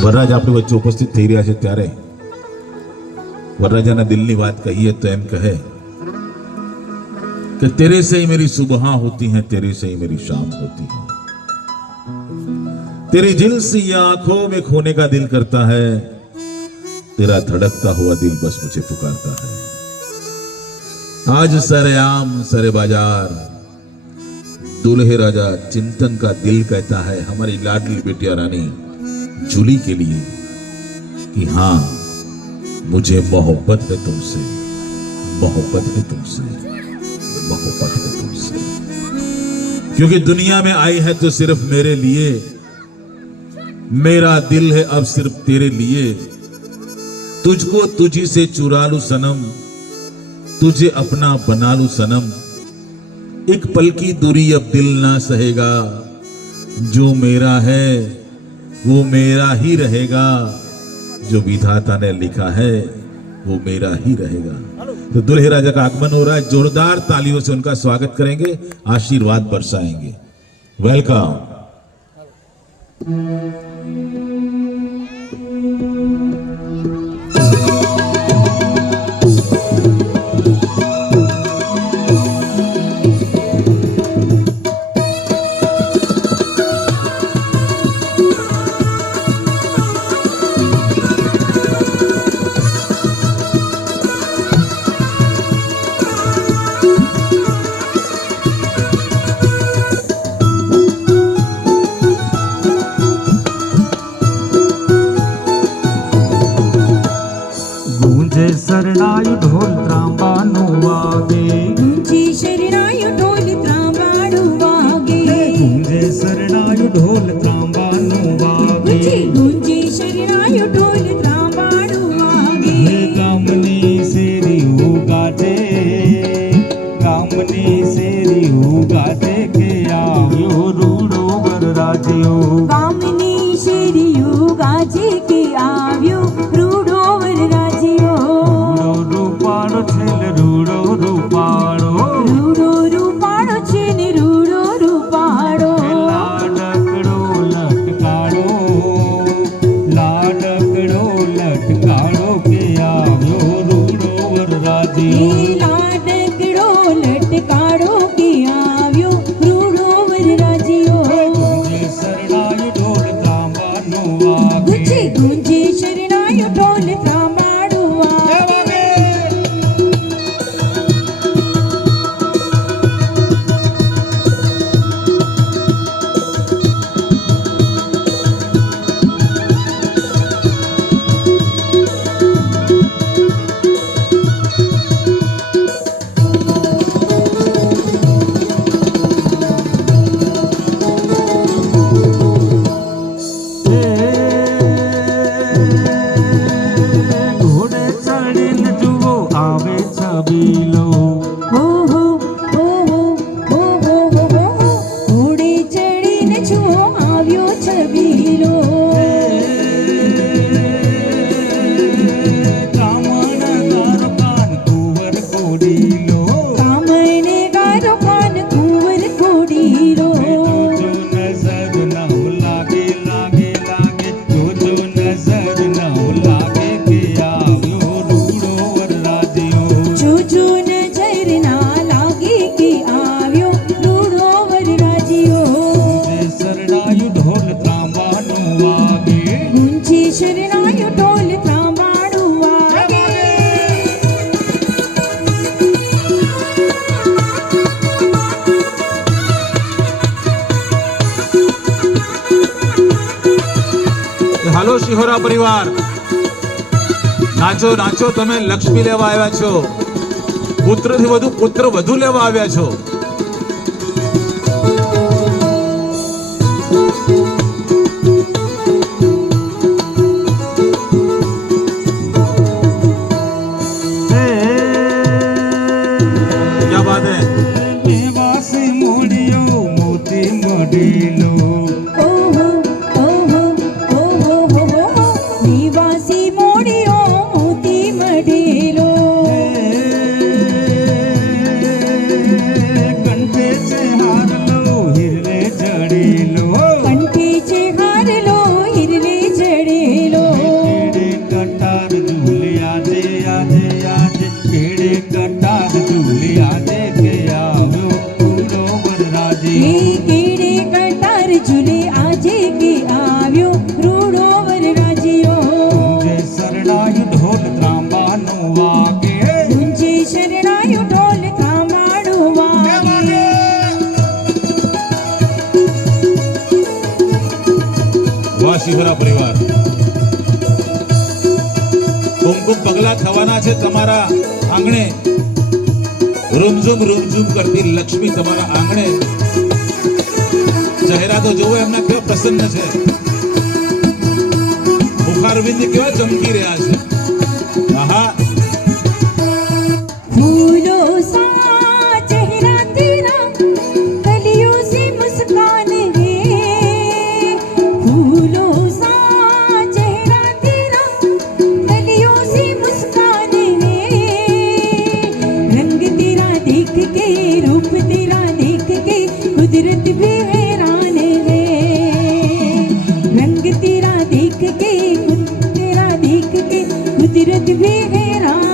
વરરાજ આપણી વચ્ચે ઉપસ્થિત થઈ રહ્યા છે ત્યારે વરરાજાના દિલની વાત કહીએ તો એમ કહે कि तेरे से ही मेरी सुबह होती है, तेरे से ही मेरी शाम होती है, तेरी दिल से ये आंखों में खोने का दिल करता है, तेरा धड़कता हुआ दिल बस मुझे पुकारता है। आज सरेआम सरे बाजार दूल्हे राजा चिंतन का दिल कहता है हमारी लाडली बेटिया रानी जूली के लिए कि हाँ मुझे मोहब्बत है तुमसे, मोहब्बत है तुमसे, मोहब्बत है तुमसे, क्योंकि दुनिया में आई है तो सिर्फ मेरे लिए, मेरा दिल है अब सिर्फ तेरे लिए, तुझको तुझी से चुरा लूं सनम, तुझे अपना बना लूं सनम, एक पल की दूरी अब दिल ना सहेगा, जो मेरा है वो मेरा ही रहेगा, जो विधाता ने लिखा है वो मेरा ही रहेगा। तो दुल्हे राजा का आगमन हो रहा है, जोरदार तालियों से उनका स्वागत करेंगे, आशीर्वाद बरसाएंगे। वेलकम। शरणायु ढोल त्रांबानो वागे, गूंजे शरणायु ढोल त्रांबानो वागे, गूंजे शरणायु ढोल त्रांबानो वागे, गूंजे शरणायु ढोल त्रांबानो वागे। हे गामनी सेरी उगाजे, गामनी सेरी उगाजे के આવ્યો રૂડો વરરાજ્યો, ગામની શેરીઓ ગાજે કે આવ્યો રૂડો વરરાજ્યો, રૂપાળો છે ને રૂડો રૂપાળો, રૂડો રૂપાળો છે ને રૂડો રૂપાળો, લાડકડો લટકાળો, લાડકડો લટકાળો કે આવ્યો રૂડો વરરાજ્યો, લાડકડો લટકાળો કે આવ્યો રૂડો વરરાજ્યો। ગૂંજે શરણાયુ ઢોલ ત્રાંબાનો વાગે, ગૂંજે ગૂંજે શરણાયુ ઢોલ ત્રાંબાનો વાગે। ઘોડે ચડીને જુઓ આવે છબીલો, હો હો હો હો હો હો હો હો, ઘોડે ચડીને જુઓ આવ્યો છબીલો, કામણ ગારો કાન કુંવર કોડીલો, કામણે ગારો કાન કુંવર કોડીલો, જોજો નજર ન લાગે લાગે લાગે, જોજો નજર ન લાગે કે આવ્યો રૂડો વરરાજ્યો, જોજો નજર ના લાગે કે આવ્યો રૂડો વરરાજ્યો। ગૂંજે શરણાયુ ઢોલ ત્રાંબાનો વાગે, ગૂંજે શરણાયુ ઢોલ ત્રાંબાનો વાગે। હાલો શિહોરા પરિવાર, નાચો નાચો, તમે લક્ષ્મી લેવા આવ્યા છો, પુત્રથી વધુ પુત્ર વધુ લેવા આવ્યા છો। क्या बात है। મેવાસી મોડિયો મોતી મઢીલો, ઓહો ઓહો ઓહો હો હો, નિવાસી મોડિયો મોતી મઢેલો, વાહ શિવરા પરિવાર, કુમકુમ પગલા થવાના છે તમારા આંગણે. રૂમઝૂમ કરતી લક્ષ્મી તમારા આંગણે. ચહેરા તો જોવો એમના કેવા પ્રસન્ન છે, મુખારવિંદ કેવા ચમકી રહ્યા છે. આહા, फूलों सा चेहरा तेरा कलियों से मुस्कान है, फूलों सा चेहरा तेरा कलियों से मुस्कान है, रंग तेरा देख के रूप तेरा देख के कुदरत भी हैरान है, रंग तेरा देख के कुदरत भी हैरान